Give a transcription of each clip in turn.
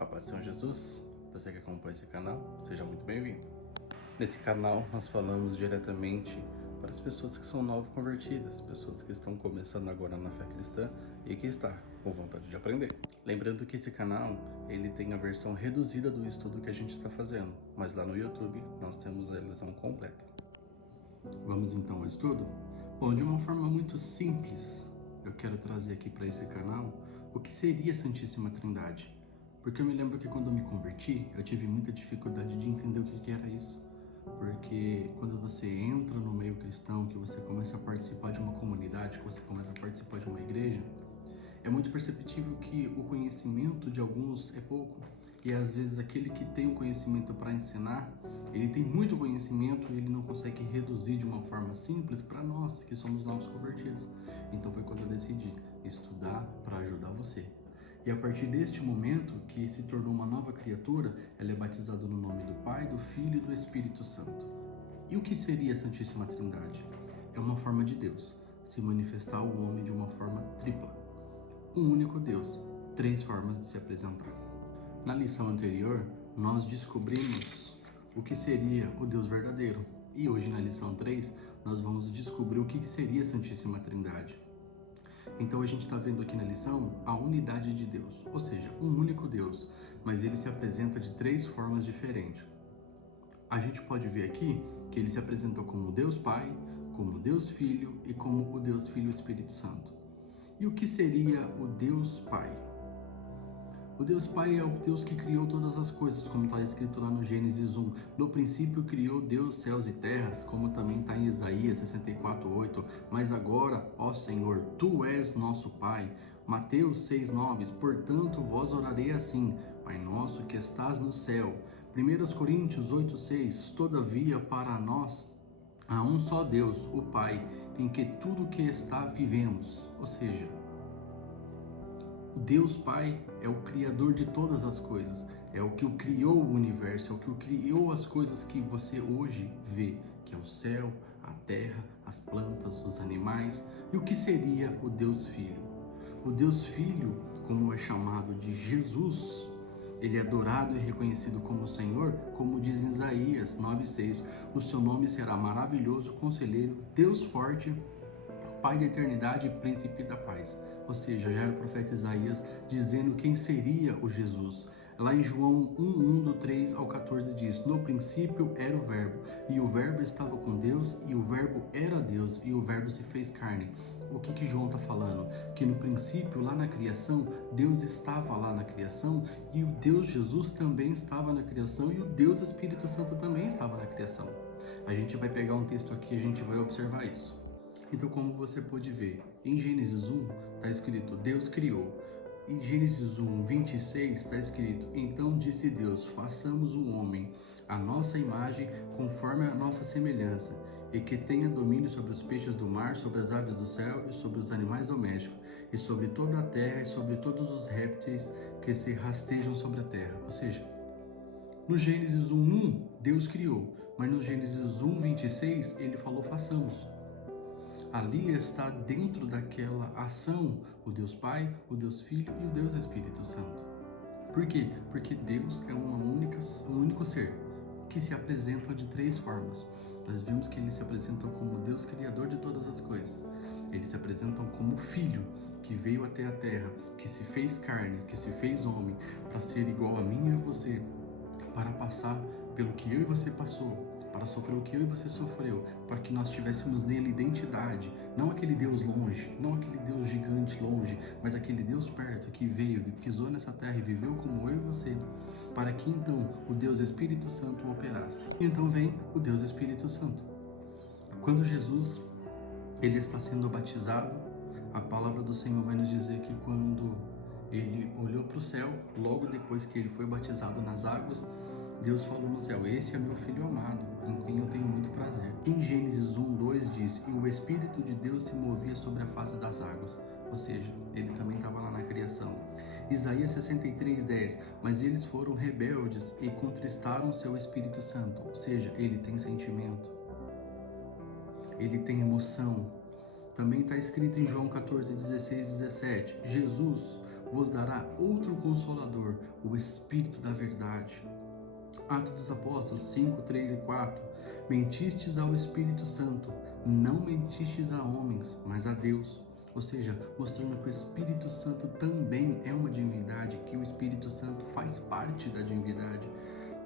A paz do Senhor Jesus, você que acompanha esse canal, seja muito bem-vindo. Nesse canal nós falamos diretamente para as pessoas que são novo convertidas, pessoas que estão começando agora na fé cristã e que está com vontade de aprender. Lembrando que esse canal, ele tem a versão reduzida do estudo que a gente está fazendo, mas lá no YouTube nós temos a lição completa. Vamos então ao estudo? Bom, de uma forma muito simples, eu quero trazer aqui para esse canal o que seria a Santíssima Trindade. Porque eu me lembro que quando eu me converti, eu tive muita dificuldade de entender o que era isso. Porque quando você entra no meio cristão, que você começa a participar de uma comunidade, que você começa a participar de uma igreja, é muito perceptível que o conhecimento de alguns é pouco. E às vezes aquele que tem o conhecimento para ensinar, ele tem muito conhecimento e ele não consegue reduzir de uma forma simples para nós, que somos novos convertidos. Então foi quando eu decidi estudar para ajudar você. E a partir deste momento, que se tornou uma nova criatura, ela é batizada no nome do Pai, do Filho e do Espírito Santo. E o que seria a Santíssima Trindade? É uma forma de Deus, se manifestar ao homem de uma forma tripla. Um único Deus, três formas de se apresentar. Na lição anterior, nós descobrimos o que seria o Deus verdadeiro. E hoje, na lição 3, nós vamos descobrir o que seria a Santíssima Trindade. Então a gente está vendo aqui na lição a unidade de Deus, ou seja, um único Deus, mas ele se apresenta de três formas diferentes. A gente pode ver aqui que ele se apresenta como Deus Pai, como Deus Filho e como o Deus Filho Espírito Santo. E o que seria o Deus Pai? O Deus Pai é o Deus que criou todas as coisas, como está escrito lá no Gênesis 1. No princípio criou Deus céus e terras, como também está em Isaías 64:8. Mas agora, ó Senhor, Tu és nosso Pai. Mateus 6:9. Portanto, vós orarei assim: Pai nosso que estás no céu. 1 Coríntios 8:6. Todavia, para nós há um só Deus, o Pai, em que tudo que está vivemos. Ou seja, o Deus Pai é o Criador de todas as coisas, é o que criou o universo, é o que criou as coisas que você hoje vê, que é o céu, a terra, as plantas, os animais. E o que seria o Deus Filho? O Deus Filho, como é chamado de Jesus, ele é adorado e reconhecido como Senhor, como diz em Isaías 9:6. O seu nome será maravilhoso, conselheiro, Deus forte, Pai da eternidade e príncipe da paz. Ou seja, já era o profeta Isaías dizendo quem seria o Jesus. Lá em João 1:1 do 3 ao 14 diz: No princípio era o verbo, e o verbo estava com Deus, e o verbo era Deus, e o verbo se fez carne. O que João está falando? Que no princípio, lá na criação, Deus estava lá na criação, e o Deus Jesus também estava na criação, e o Deus Espírito Santo também estava na criação. A gente vai pegar um texto aqui e a gente vai observar isso. Então, como você pode ver, em Gênesis 1 está escrito, Deus criou. Em Gênesis 1:26 está escrito, então disse Deus, façamos o homem, a nossa imagem, conforme a nossa semelhança, e que tenha domínio sobre os peixes do mar, sobre as aves do céu, e sobre os animais domésticos, e sobre toda a terra, e sobre todos os répteis que se rastejam sobre a terra. Ou seja, no Gênesis 1:1, Deus criou, mas no Gênesis 1:26, ele falou, façamos. Ali está dentro daquela ação o Deus Pai, o Deus Filho e o Deus Espírito Santo. Por quê? Porque Deus é um único ser que se apresenta de três formas. Nós vimos que ele se apresenta como Deus Criador de todas as coisas. Ele se apresenta como Filho, que veio até a terra, que se fez carne, que se fez homem, para ser igual a mim e a você, para passar pelo que eu e você passou, para sofrer o que eu e você sofreu, para que nós tivéssemos nele identidade, não aquele Deus longe, não aquele Deus gigante longe, mas aquele Deus perto que veio e pisou nessa terra e viveu como eu e você, para que então o Deus Espírito Santo operasse. E então vem o Deus Espírito Santo. Quando Jesus ele está sendo batizado, a palavra do Senhor vai nos dizer que quando ele olhou para o céu, logo depois que ele foi batizado nas águas, Deus falou no céu, esse é meu filho amado, em quem eu tenho muito prazer. Em Gênesis 1:2 diz, e o Espírito de Deus se movia sobre a face das águas. Ou seja, ele também estava lá na criação. Isaías 63:10, mas eles foram rebeldes e contristaram seu Espírito Santo. Ou seja, ele tem sentimento, ele tem emoção. Também está escrito em João 14:16-17, Jesus, vos dará outro Consolador, o Espírito da verdade. Atos dos Apóstolos 5, 3 e 4. Mentistes ao Espírito Santo, não mentistes a homens, mas a Deus. Ou seja, mostrando que o Espírito Santo também é uma divindade, que o Espírito Santo faz parte da divindade.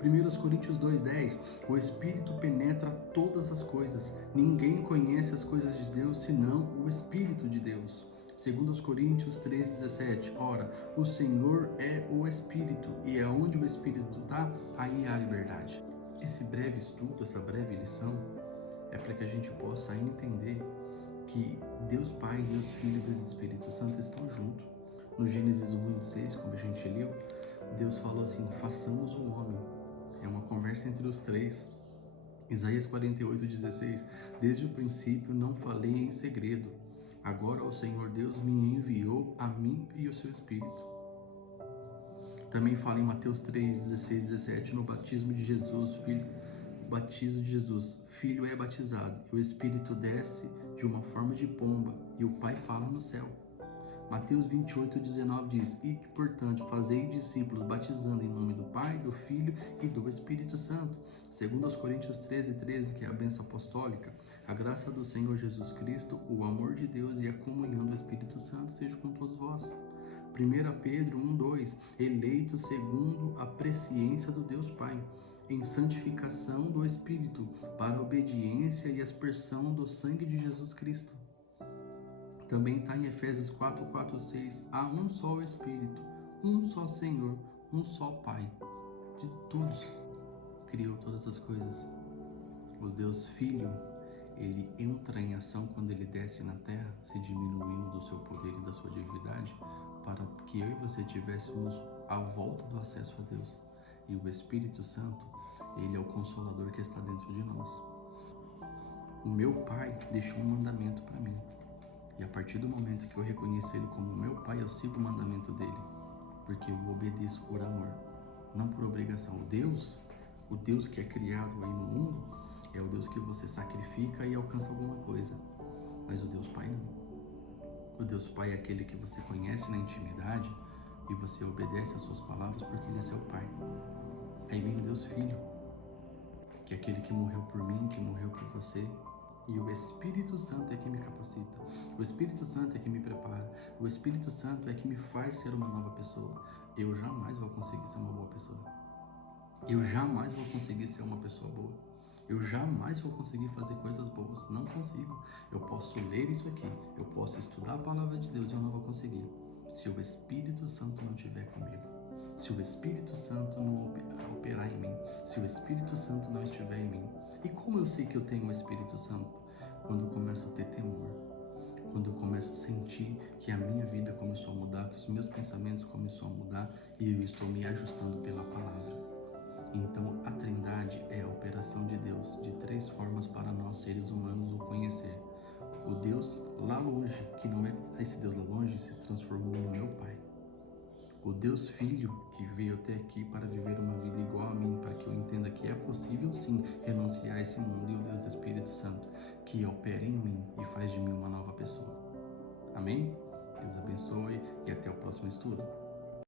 1 Coríntios 2,10. O Espírito penetra todas as coisas. Ninguém conhece as coisas de Deus, senão o Espírito de Deus. 2 Coríntios 3,17. Ora, o Senhor é o Espírito, e aonde o Espírito está, aí há liberdade. Esse breve estudo, essa breve lição, é para que a gente possa entender que Deus Pai, Deus Filho e Deus Espírito Santo estão juntos. No Gênesis 1:26, como a gente leu, Deus falou assim: façamos um homem. É uma conversa entre os três. Isaías 48:16. Desde o princípio não falei em segredo. Agora o Senhor Deus me enviou a mim e o seu Espírito. Também fala em Mateus 3:16, 17, no batismo de Jesus, batismo de Jesus, filho é batizado, e o Espírito desce de uma forma de pomba, e o Pai fala no céu. Mateus 28:19 diz: e, portanto, fazei discípulos, batizando em nome do Pai, do Filho e do Espírito Santo. 2 Coríntios 13:13, que é a bênção apostólica, a graça do Senhor Jesus Cristo, o amor de Deus e a comunhão do Espírito Santo seja com todos vós. 1 Pedro 1:2, eleitos segundo a presciência do Deus Pai, em santificação do Espírito, para a obediência e aspersão do sangue de Jesus Cristo. Também está em Efésios 4, 6, há um só Espírito, um só Senhor, um só Pai, de todos, criou todas as coisas. O Deus Filho, ele entra em ação quando ele desce na terra, se diminuindo do seu poder e da sua divindade, para que eu e você tivéssemos a volta do acesso a Deus. E o Espírito Santo, ele é o Consolador que está dentro de nós. O meu Pai deixou um mandamento para mim. E a partir do momento que eu reconheço Ele como meu Pai, eu sigo o mandamento dele. Porque eu obedeço por amor, não por obrigação. O Deus que é criado aí no mundo, é o Deus que você sacrifica e alcança alguma coisa. Mas o Deus Pai não. O Deus Pai é aquele que você conhece na intimidade e você obedece às suas palavras porque Ele é seu Pai. Aí vem o Deus Filho, que é aquele que morreu por mim, que morreu por você. E o Espírito Santo é que me capacita. O Espírito Santo é que me prepara. O Espírito Santo é que me faz ser uma nova pessoa. Eu jamais vou conseguir ser uma boa pessoa. Eu jamais vou conseguir ser uma pessoa boa. Eu jamais vou conseguir fazer coisas boas. Não consigo. Eu posso ler isso aqui. Eu posso estudar a palavra de Deus e eu não vou conseguir. Se o Espírito Santo não estiver comigo. Se o Espírito Santo não operar em mim. Se o Espírito Santo não estiver em mim. E como eu sei que eu tenho o Espírito Santo? Quando eu começo a ter temor. Quando eu começo a sentir que a minha vida começou a mudar, que os meus pensamentos começaram a mudar e eu estou me ajustando pela palavra. Então, a Trindade é a operação de Deus de três formas para nós, seres humanos, o conhecer. O Deus lá longe, que não é esse Deus lá longe, se transformou no meu Pai. O Deus Filho, que veio até aqui para viver uma vida igual a mim, para que eu entenda que é possível sim renunciar a esse mundo. E o Deus Espírito Santo, que opera em mim e faz de mim uma nova pessoa. Amém? Deus abençoe e até o próximo estudo.